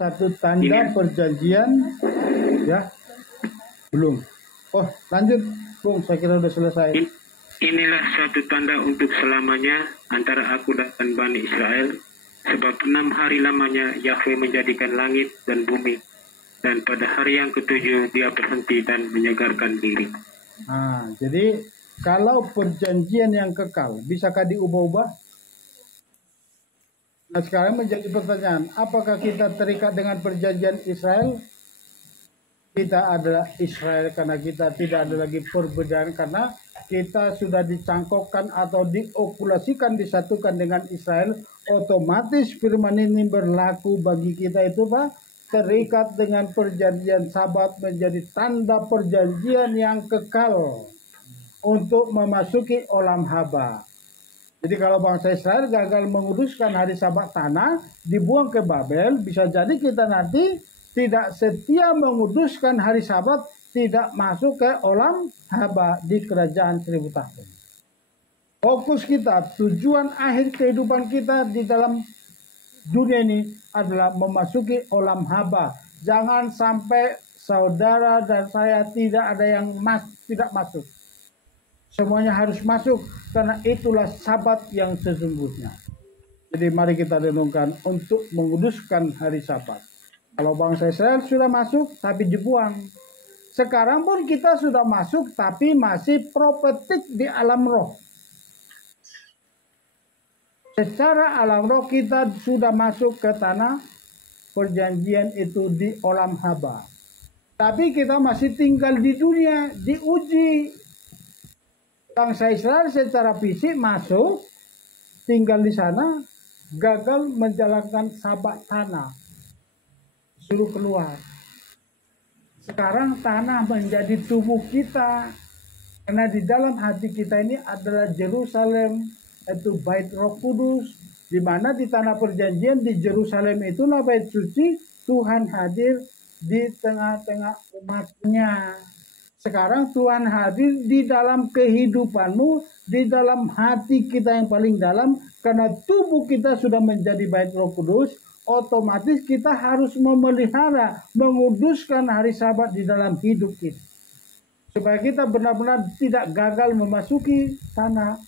satu tanda perjanjian, ya belum. Oh lanjut, Bung, saya kira sudah selesai. Inilah satu tanda untuk selamanya antara aku dan Bani Israel, sebab 6 hari lamanya Yahweh menjadikan langit dan bumi, dan pada hari yang ke-7 dia berhenti dan menyegarkan diri. Nah, jadi kalau perjanjian yang kekal, bisakah diubah-ubah? Nah sekarang menjadi pertanyaan, apakah kita terikat dengan perjanjian Israel? Kita adalah Israel karena kita tidak ada lagi perbedaan, karena kita sudah dicangkokkan atau diokulasikan, disatukan dengan Israel. Otomatis firman ini berlaku bagi kita itu Pak, terikat dengan perjanjian Sabat, menjadi tanda perjanjian yang kekal untuk memasuki olam haba. Jadi kalau bangsa Israel gagal menguduskan hari Sabat tanah, dibuang ke Babel, bisa jadi kita nanti tidak setia menguduskan hari Sabat, tidak masuk ke olam haba di kerajaan 1000 tahun. Fokus kita, tujuan akhir kehidupan kita di dalam dunia ini adalah memasuki olam haba. Jangan sampai saudara dan saya tidak ada yang tidak masuk. Semuanya harus masuk, karena itulah Sabat yang sesungguhnya. Jadi mari kita renungkan untuk menguduskan hari Sabat. Kalau bangsa Israel sudah masuk tapi dibuang. Sekarang pun kita sudah masuk tapi masih profetik di alam roh. Secara alam roh kita sudah masuk ke tanah perjanjian itu di olam haba. Tapi kita masih tinggal di dunia, diuji. Bangsa Israel secara fisik masuk, tinggal di sana, gagal menjalankan Sabat tanah. Suruh keluar. Sekarang tanah menjadi tubuh kita, karena di dalam hati kita ini adalah Yerusalem, itu Bait Roh Kudus, di mana di tanah perjanjian di Yerusalem itulah bait suci, Tuhan hadir di tengah-tengah umatnya. Sekarang Tuhan hadir di dalam kehidupanmu, di dalam hati kita yang paling dalam, karena tubuh kita sudah menjadi Bait Roh Kudus. Otomatis kita harus memelihara, menguduskan hari Sabat di dalam hidup kita. Supaya kita benar-benar tidak gagal memasuki tanah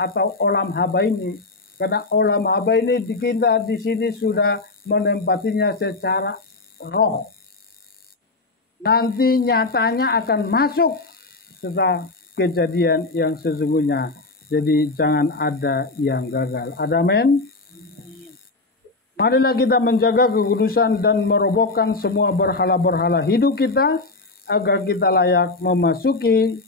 atau olam haba ini. Karena olam haba ini kita di sini sudah menempatinya secara roh. Nanti nyatanya akan masuk setelah kejadian yang sesungguhnya. Jadi jangan ada yang gagal. Ada amin? Marilah kita menjaga kekudusan dan merobohkan semua berhala-berhala hidup kita, agar kita layak memasuki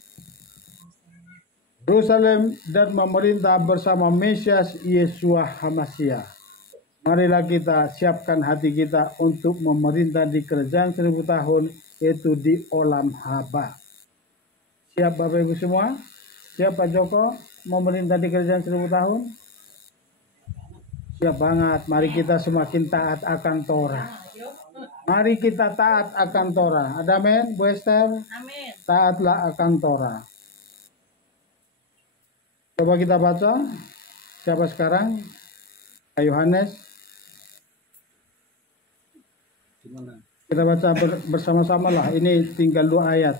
Yerusalem dan memerintah bersama Mesias Yeshua HaMashiach. Marilah kita siapkan hati kita untuk memerintah di kerajaan 1000 tahun, yaitu di olam haba. Siap Bapak Ibu semua? Siap Pak Joko memerintah di kerajaan 1000 tahun? Siap banget. Mari kita semakin taat akan Torah. Mari kita taat akan Torah. Ada amin, Bu Esther? Amin. Taatlah akan Torah. Coba kita baca. Siapa sekarang? Yohanes. Kita baca bersama-sama lah. Ini tinggal 2 ayat.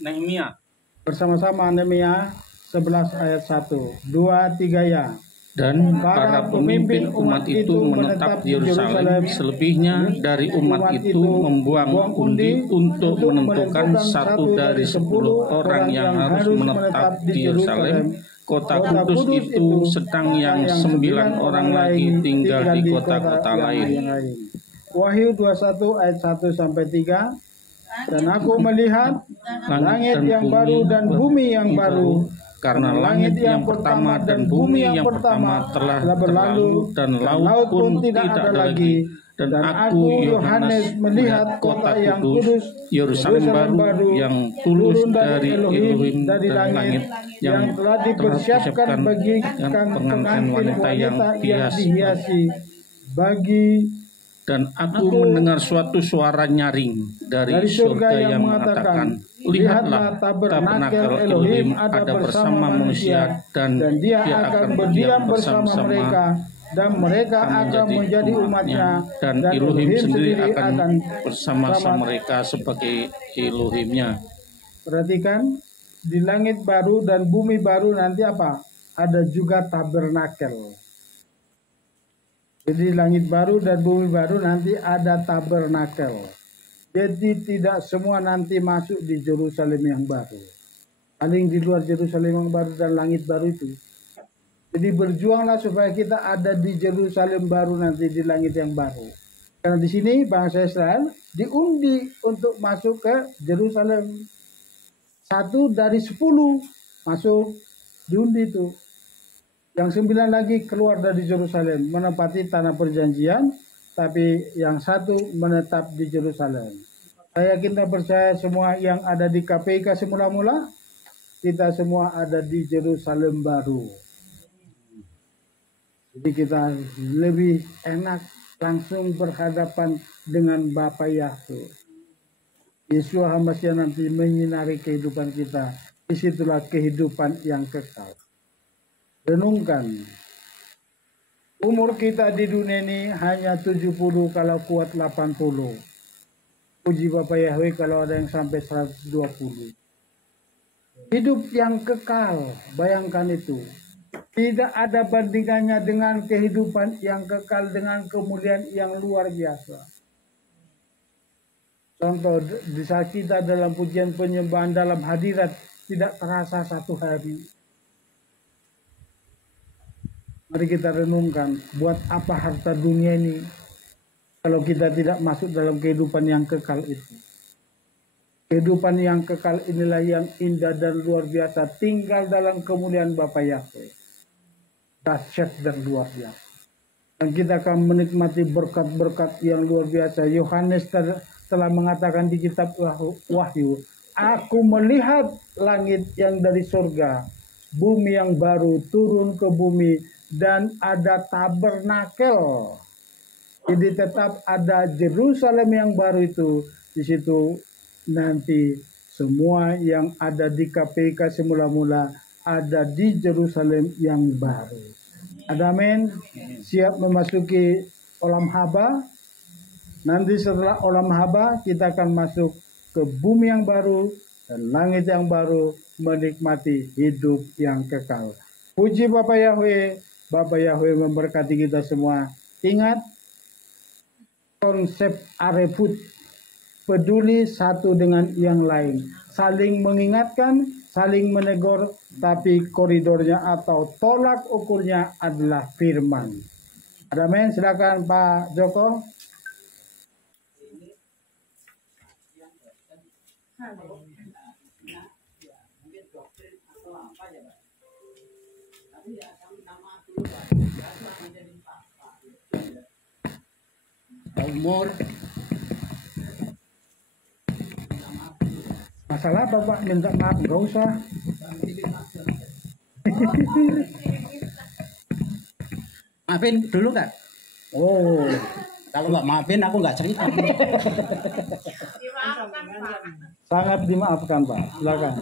Nehemia. Bersama-sama Nehemia 11 ayat 1. 2, 3 ya. Dan para pemimpin umat itu menetap di Yerusalem, selebihnya dari umat itu membuang undi untuk menentukan 1 dari 10 orang yang harus menetap di Yerusalem, kota kudus itu, sedang yang 9 orang lagi tinggal di kota-kota lain. Wahyu 21 ayat 1 sampai 3. Dan aku melihat langit yang baru dan bumi yang baru, karena langit yang pertama dan bumi yang pertama telah berlalu dan laut pun tidak ada lagi. Dan aku Yohanes melihat kota yang kudus, Yerusalem baru yang tulus dari Elohim dari langit, yang telah dipersiapkan bagi pengantin wanita yang dihiasi. Dan aku mendengar suatu suara nyaring dari surga yang mengatakan, lihatlah, tabernakel Elohim ada bersama manusia, dan dia akan berdiam bersama mereka. dan mereka akan menjadi umatnya, dan Elohim sendiri akan bersama-sama mereka sebagai Elohimnya. Perhatikan, di langit baru dan bumi baru nanti apa? Ada juga tabernakel. Jadi langit baru dan bumi baru nanti ada tabernakel. Jadi tidak semua nanti masuk di Yerusalem yang baru. Paling di luar Yerusalem yang baru dan langit baru itu. Jadi berjuanglah supaya kita ada di Yerusalem baru nanti, di langit yang baru. Karena di sini bangsa Israel diundi untuk masuk ke Yerusalem. 1 dari 10 masuk diundi itu. Yang 9 lagi keluar dari Yerusalem menempati tanah perjanjian, tapi yang 1 menetap di Yerusalem. Saya kita percaya semua yang ada di KPK semula-mula, kita semua ada di Yerusalem baru. Jadi kita lebih enak langsung berhadapan dengan Bapa Yahweh. Yesus Hamasiah nanti menyinari kehidupan kita. Disitulah kehidupan yang kekal. Renungkan. Umur kita di dunia ini hanya 70, kalau kuat 80. Puji Bapa Yahweh kalau ada yang sampai 120. Hidup yang kekal, bayangkan itu. Tidak ada bandingannya dengan kehidupan yang kekal, dengan kemuliaan yang luar biasa. Contoh, di saat kita dalam pujian penyembahan dalam hadirat, tidak terasa 1 hari. Mari kita renungkan, buat apa harta dunia ini kalau kita tidak masuk dalam kehidupan yang kekal itu. Kehidupan yang kekal inilah yang indah dan luar biasa, tinggal dalam kemuliaan Bapa Yahweh. Dahsyat dan luar biasa. Dan kita akan menikmati berkat-berkat yang luar biasa. Yohanes telah mengatakan di kitab Wahyu, aku melihat langit yang dari surga, bumi yang baru turun ke bumi, dan ada tabernakel. Jadi tetap ada Yerusalem yang baru itu. Di situ nanti semua yang ada di KPK semula-mula ada di Yerusalem yang baru. Ada amin. Siap memasuki olam haba. Nanti setelah olam haba kita akan masuk ke bumi yang baru dan langit yang baru, menikmati hidup yang kekal. Puji Bapa Yahweh. Bapa Yahweh memberkati kita semua. Ingat konsep areput, peduli satu dengan yang lain, saling mengingatkan, saling menegur, tapi koridornya atau tolak ukurnya adalah firman. Ada men, silakan Pak Joko. Umur Masalah Bapak minta maaf, nggak usah. maafin dulu kan? Oh, Kalau nggak maafin aku nggak cerita. sangat dimaafkan Pak. Silakan.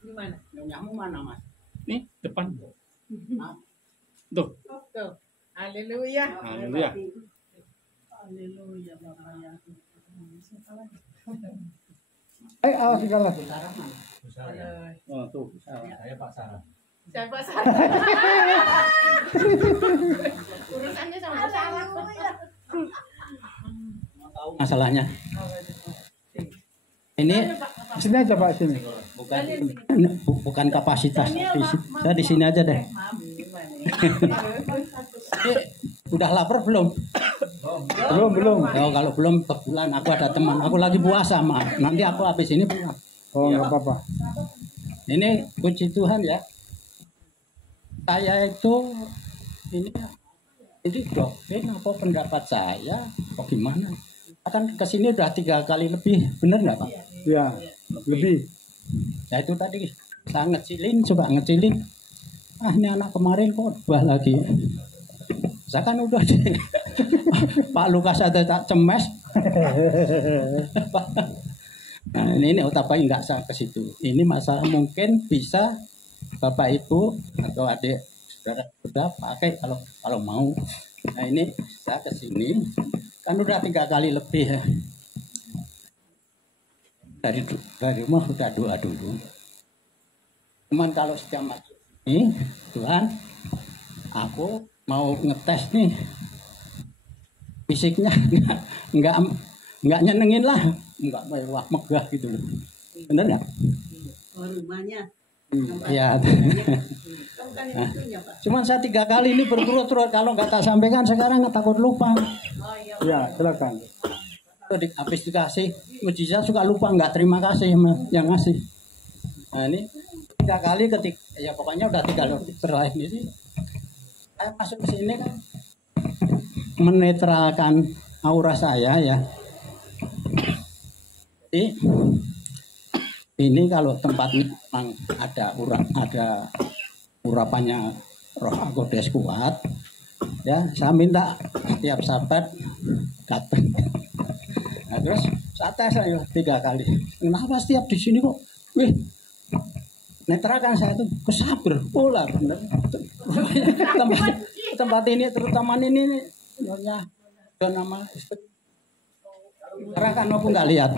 Gimana? Nyamu mana Mas? Nih, depan. Maaf. Tuh. Tuh. Haleluya. Haleluya. Haleluya Bapak Yahweh. Awas kalah. Oh, tuh. Saya Pak Sarah. Siapa salah? Urusannya sama salah. Masalahnya. Ini Sini aja Pak, sini. bukan kapasitas. Saya di sini aja deh. Udah lapar belum? Belum. Oh, kalau belum kebetulan aku ada teman. Aku lagi puasa, maaf. Nanti aku habis ini pulang. Oh, nggak apa-apa. Ini puji Tuhan ya. Saya itu ini doktrin apa pendapat saya? Apa gimana? Kan kesini udah 3 kali lebih, bener nggak Pak? Ya, lebih. Nah itu tadi saya ngecilin, coba ngecilin. Ah ini anak kemarin kok bah lagi. Saya kan udah Pak Lukas ada tak cemes. Nah, ini tapi nggak saya ke situ. Ini masalah mungkin bisa Bapak Ibu atau adik saudara pakai kalau mau. Nah ini saya ke sini kan udah 3 kali lebih ya. Dari rumah udah doa dulu. Cuman kalau setiap masuk ini Tuhan, aku mau ngetes nih fisiknya nggak nyenengin lah, nggak mewah megah gitu loh. Bener nggak? Oh, rumahnya. Iya. Nah, cuman saya 3 kali ini berturut-turut, kalau nggak tak sampaikan sekarang takut lupa. Ya, silakan. Habis dikasih mujizat suka lupa, nggak terima kasih sama yang ngasih. Nah ini 3 kali ketika ya pokoknya udah 3 kali terakhir ini saya masuk ke sini kan menetralkan aura saya ya. Jadi ini kalau tempat memang ada urapannya Roh Kodes kuat, ya saya minta tiap sahabat datang. Nah, terus saat tes saya 3 kali. Kenapa setiap di sini kok, netrakan saya tuh kesabar pola bener. tempat ini terutama ini nyonya nama netrakan aku nggak lihat.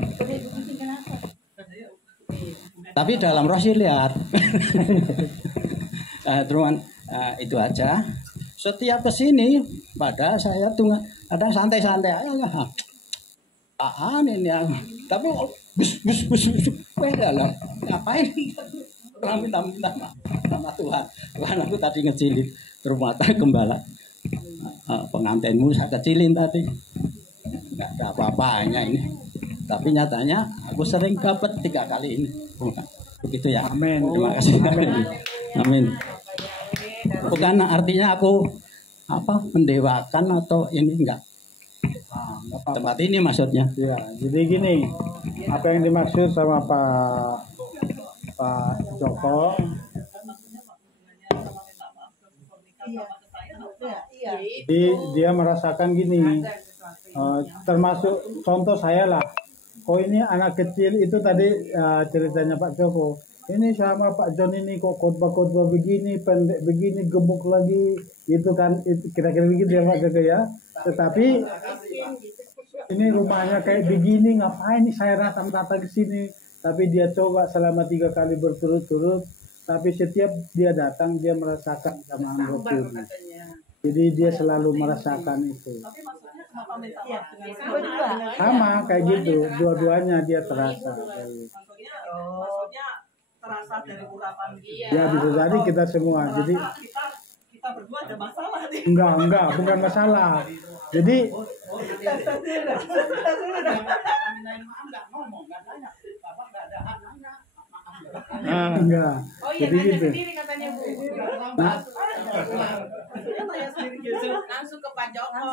Tapi dalam roh sih lihat. Teman itu aja. Setiap kesini pada saya tuh kadang santai-santai aja lah. Ini ya. Tapi bus lah. Ngapain? Minta sama Tuhan. Tuhan aku tadi ngecilin rumah gembala. Pengantinmu saya kecilin tadi. Enggak ada apa-apanya ini. Tapi nyatanya aku sering dapat 3 kali ini. Begitu ya. Amin. Terima kasih. Amin. Bukan artinya aku mendewakan atau ini enggak. Tempat ini maksudnya. Ya, jadi gini, apa yang dimaksud sama Pak Joko? Jadi dia merasakan gini, termasuk contoh saya lah. Oh ini anak kecil itu tadi ceritanya Pak Joko. Ini sama Pak John ini kok khotbah-khotbah begini, pendek begini, gemuk lagi, itu kan kira-kira begitu ya Pak Joko ya. Tetapi ini rumahnya kayak begini, ngapain nih saya datang-datang ke sini? Tapi dia coba selama 3 kali berturut-turut, tapi setiap dia datang dia merasakan sama Roh Kudus. Jadi dia selalu merasakan itu. Sama kayak gitu, dua-duanya dia terasa. Maksudnya terasa dari urapan dia. Ya bisa jadi kita semua. Jadi kita berdua ada masalah nih. enggak, bukan masalah. Jadi enggak. Oh iya, Jadi nanya gitu. sendiri katanya Bu. Nah, Langsung ke Pak Joko.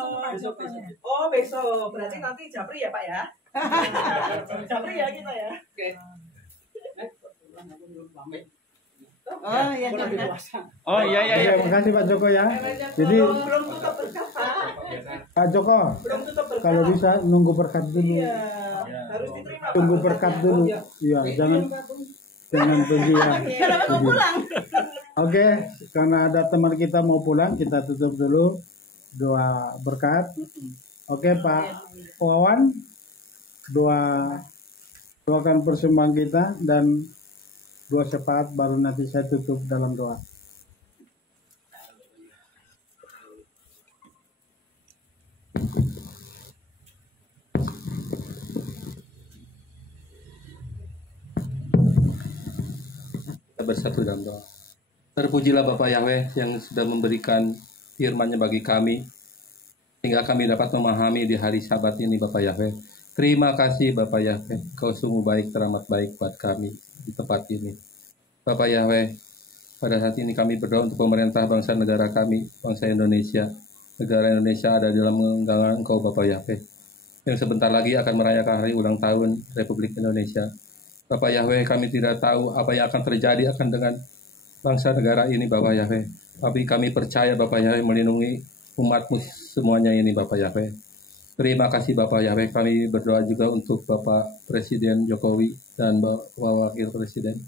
Oh besok, berarti nanti Japri ya Pak ya? Japri ya kita ya? Oke. Oh iya. Oh iya. Oke, makasih Pak Joko ya. Jadi Belum tutup berkat Pak. Pak Joko, Belum tutup berkat. kalau bisa nunggu berkat dulu. Iya. Harus diterima Pak. Tunggu berkat dulu. Iya, jangan pergi ya. Kenapa mau pulang? Oke, karena ada teman kita mau pulang, kita tutup dulu doa berkat. Oke, Pak Wawan, doakan persembahan kita dan doa syafaat, baru nanti saya tutup dalam doa. Kita bersatu dalam doa. Terpujilah Bapak Yahweh yang sudah memberikan firman-Nya bagi kami, sehingga kami dapat memahami di hari Sabat ini Bapak Yahweh. Terima kasih Bapak Yahweh, Kau sungguh baik, teramat baik buat kami di tempat ini. Bapak Yahweh, pada saat ini kami berdoa untuk pemerintah bangsa negara kami, bangsa Indonesia. Negara Indonesia ada dalam genggaman Engkau Bapak Yahweh, yang sebentar lagi akan merayakan hari ulang tahun Republik Indonesia. Bapak Yahweh, kami tidak tahu apa yang akan terjadi akan dengan bangsa negara ini Bapak Yahweh. Tapi kami percaya Bapak Yahweh melindungi umat-Mu semuanya ini Bapak Yahweh. Terima kasih Bapak Yahweh. Kami berdoa juga untuk Bapak Presiden Jokowi dan Bapak Wakil Presiden.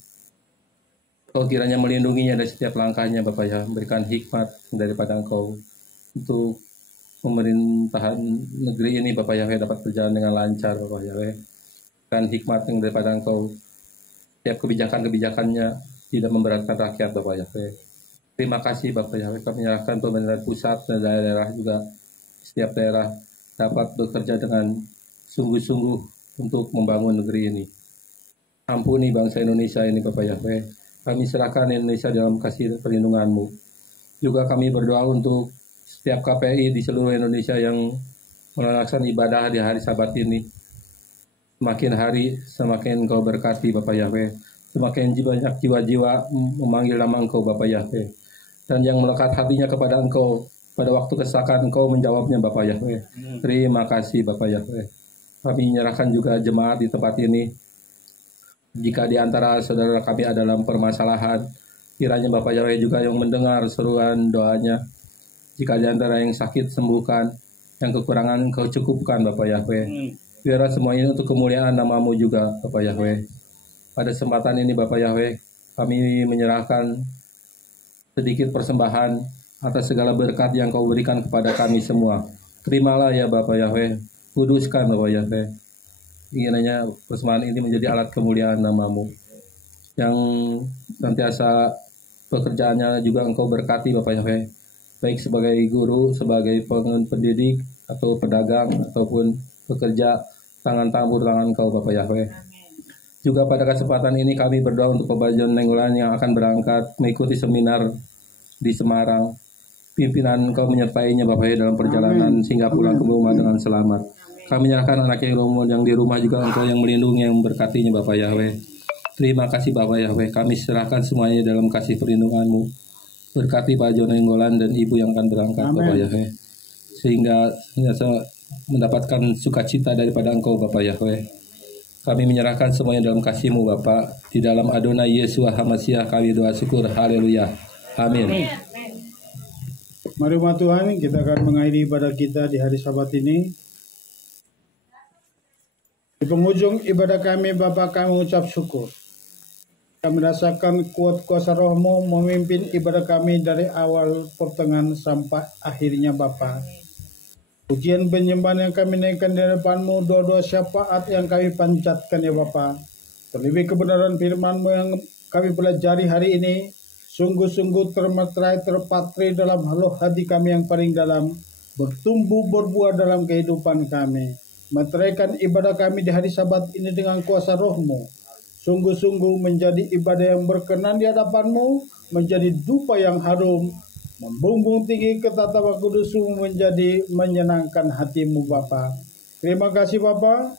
Kau kiranya melindunginya dari setiap langkahnya Bapak ya, memberikan hikmat daripada Engkau untuk pemerintahan negeri ini Bapak Yahweh dapat berjalan dengan lancar Bapak Yahweh. Dan hikmat yang daripada Engkau, setiap kebijakan-kebijakannya tidak memberatkan rakyat Bapak Yahweh. Terima kasih Bapak Yahweh. Kami menyerahkan pemerintahan pusat dan daerah juga, setiap daerah dapat bekerja dengan sungguh-sungguh untuk membangun negeri ini. Ampuni bangsa Indonesia ini Bapak Yahweh. Kami serahkan Indonesia dalam kasih perlindungan-Mu. Juga kami berdoa untuk setiap KPI di seluruh Indonesia yang melaksanakan ibadah di hari Sabat ini. Semakin hari, semakin Engkau berkati Bapak Yahweh. Semakin banyak jiwa-jiwa memanggil nama Engkau Bapak Yahweh. Dan yang melekat hatinya kepada Engkau, pada waktu kesesakan Engkau menjawabnya Bapak Yahweh. Terima kasih Bapak Yahweh. Kami menyerahkan juga jemaat di tempat ini. Jika di antara saudara kami ada dalam permasalahan, kiranya Bapak Yahweh juga yang mendengar seruan doanya. Jika di antara yang sakit sembuhkan, yang kekurangan Kau cukupkan Bapak Yahweh. Biarlah semua ini untuk kemuliaan nama-Mu juga Bapak Yahweh. Pada kesempatan ini Bapak Yahweh, kami menyerahkan sedikit persembahan atas segala berkat yang Kau berikan kepada kami semua. Terimalah ya Bapak Yahweh, kuduskan Bapak Yahweh. Kiranya persembahan ini menjadi alat kemuliaan nama-Mu. Yang senantiasa pekerjaannya juga Engkau berkati Bapak Yahweh. Baik sebagai guru, sebagai pendidik, atau pedagang, ataupun pekerja, tangan tambur tangan Engkau Bapak Yahweh. Juga pada kesempatan ini kami berdoa untuk Pebajon Nainggolan yang akan berangkat mengikuti seminar di Semarang. Pimpinan Engkau menyertainya Bapak Yahweh dalam perjalanan sehingga pulang ke rumah dengan selamat. Kami menyerahkan anak yang di rumah juga Engkau yang melindungi, yang memberkatinya Bapak Yahweh. Terima kasih Bapak Yahweh. Kami serahkan semuanya dalam kasih perlindungan-Mu. Berkati Pak Jono Nainggolan dan Ibu yang akan berangkat Bapak Yahweh. Sehingga mendapatkan sukacita daripada Engkau Bapak Yahweh. Kami menyerahkan semuanya dalam kasih-Mu Bapak. Di dalam Adonai Yesus HaMasiah kami doa syukur. Haleluya. Amin. Mari umat Tuhan, kita akan mengakhiri ibadah kita di hari Sabat ini. Di penghujung ibadah kami, Bapa, kami mengucap syukur. Kami merasakan kuat kuasa Roh-Mu memimpin ibadah kami dari awal pertengahan sampai akhirnya Bapa. Pujian penyembahan yang kami naikkan di depan-Mu, doa-doa syafaat yang kami panjatkan ya Bapa. Terlebih kebenaran firman-Mu yang kami pelajari hari ini, sungguh-sungguh termeterai terpatri dalam halo hati kami yang paling dalam, bertumbuh berbuah dalam kehidupan kami. Meteraikan ibadah kami di hari Sabat ini dengan kuasa Roh-Mu. Sungguh-sungguh menjadi ibadah yang berkenan di hadapan-Mu, menjadi dupa yang harum, membumbung tinggi ke tatapan kudus-Mu, menjadi menyenangkan hati-Mu Bapa. Terima kasih Bapa.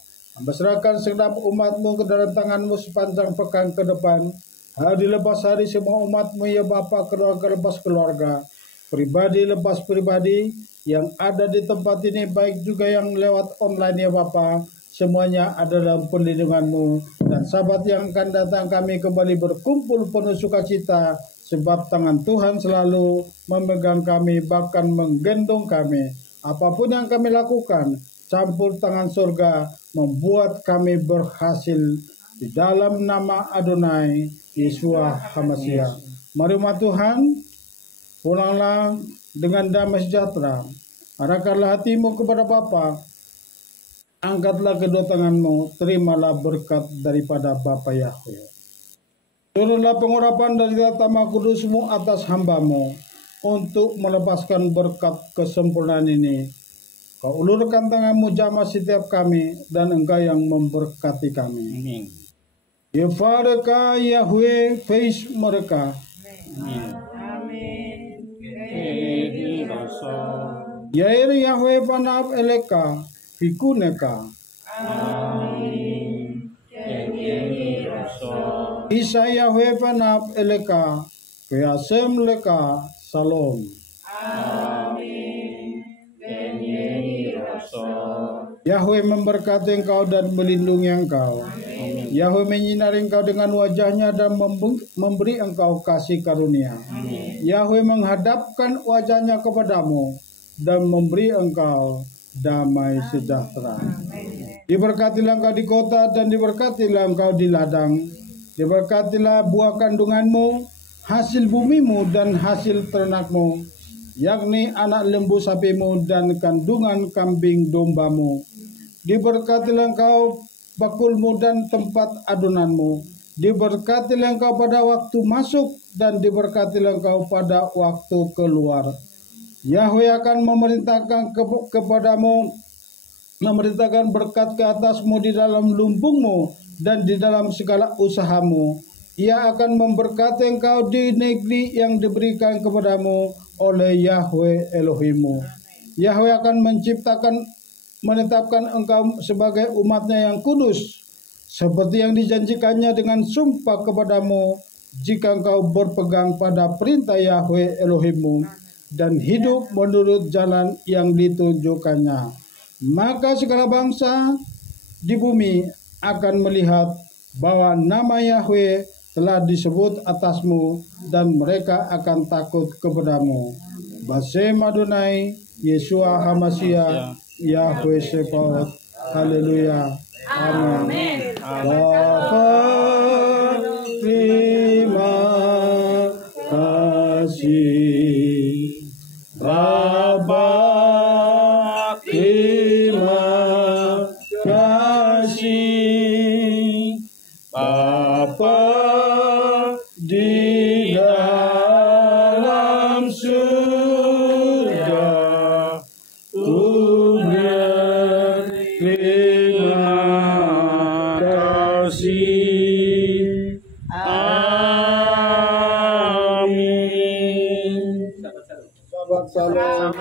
Serahkan segenap umat-Mu ke dalam tangan-Mu sepanjang pekan ke depan. Hari lepas hari semua umat-Mu ya Bapa, keluarga lepas keluarga, pribadi lepas pribadi, yang ada di tempat ini, baik juga yang lewat online ya Bapa, semuanya ada dalam perlindungan-Mu. Dan Sabat yang akan datang kami kembali berkumpul penuh sukacita, sebab tangan Tuhan selalu memegang kami, bahkan menggendong kami. Apapun yang kami lakukan, campur tangan surga membuat kami berhasil di dalam nama Adonai Yesus HaMasiah. Mari umat Tuhan, pulanglah dengan damai sejahtera. Arahkanlah hatimu kepada Bapa. Angkatlah kedua tanganmu. Terimalah berkat daripada Bapa Yahweh. Turunlah pengurapan dari Tama Kudus-Mu atas hamba-Mu untuk melepaskan berkat kesempurnaan ini. Kau ulurkan tangan-Mu jamah setiap kami, dan Engkau yang memberkati kami. Amin. Yefareka Yahweh face mereka. Amin. Yair Yahweh panap eleka, fikuneka. Amin. Isa Yahweh panap eleka, peasem leka, salom. Amin. Yahweh memberkati engkau dan melindungi engkau. Amin. Yahweh menyinari engkau dengan wajahnya dan memberi engkau kasih karunia. Amin. Yahweh menghadapkan wajahnya kepadamu dan memberi engkau damai sejahtera. Diberkatilah engkau di kota dan diberkatilah engkau di ladang. Diberkatilah buah kandunganmu, hasil bumimu dan hasil ternakmu, yakni anak lembu sapimu dan kandungan kambing dombamu. Diberkatilah engkau bakulmu dan tempat adonanmu. Diberkatilah engkau pada waktu masuk dan diberkatilah engkau pada waktu keluar. Yahweh akan memerintahkan kepadamu, memerintahkan berkat ke atasmu di dalam lumbungmu dan di dalam segala usahamu. Ia akan memberkati engkau di negeri yang diberikan kepadamu oleh Yahweh Elohimmu. Yahweh akan menetapkan engkau sebagai umatnya yang kudus, seperti yang dijanjikannya dengan sumpah kepadamu, jika engkau berpegang pada perintah Yahweh Elohimmu dan hidup menurut jalan yang ditunjukkannya. Maka segala bangsa di bumi akan melihat bahwa nama Yahweh telah disebut atasmu dan mereka akan takut kepadamu. Basem Adonai, Yeshua HaMashiach, Yahweh Sebaot. Haleluya. Amin. Bapa, terima kasih. Bapa, terima kasih. Bapa di dalam surga, terima kasih. Amin. Shalom.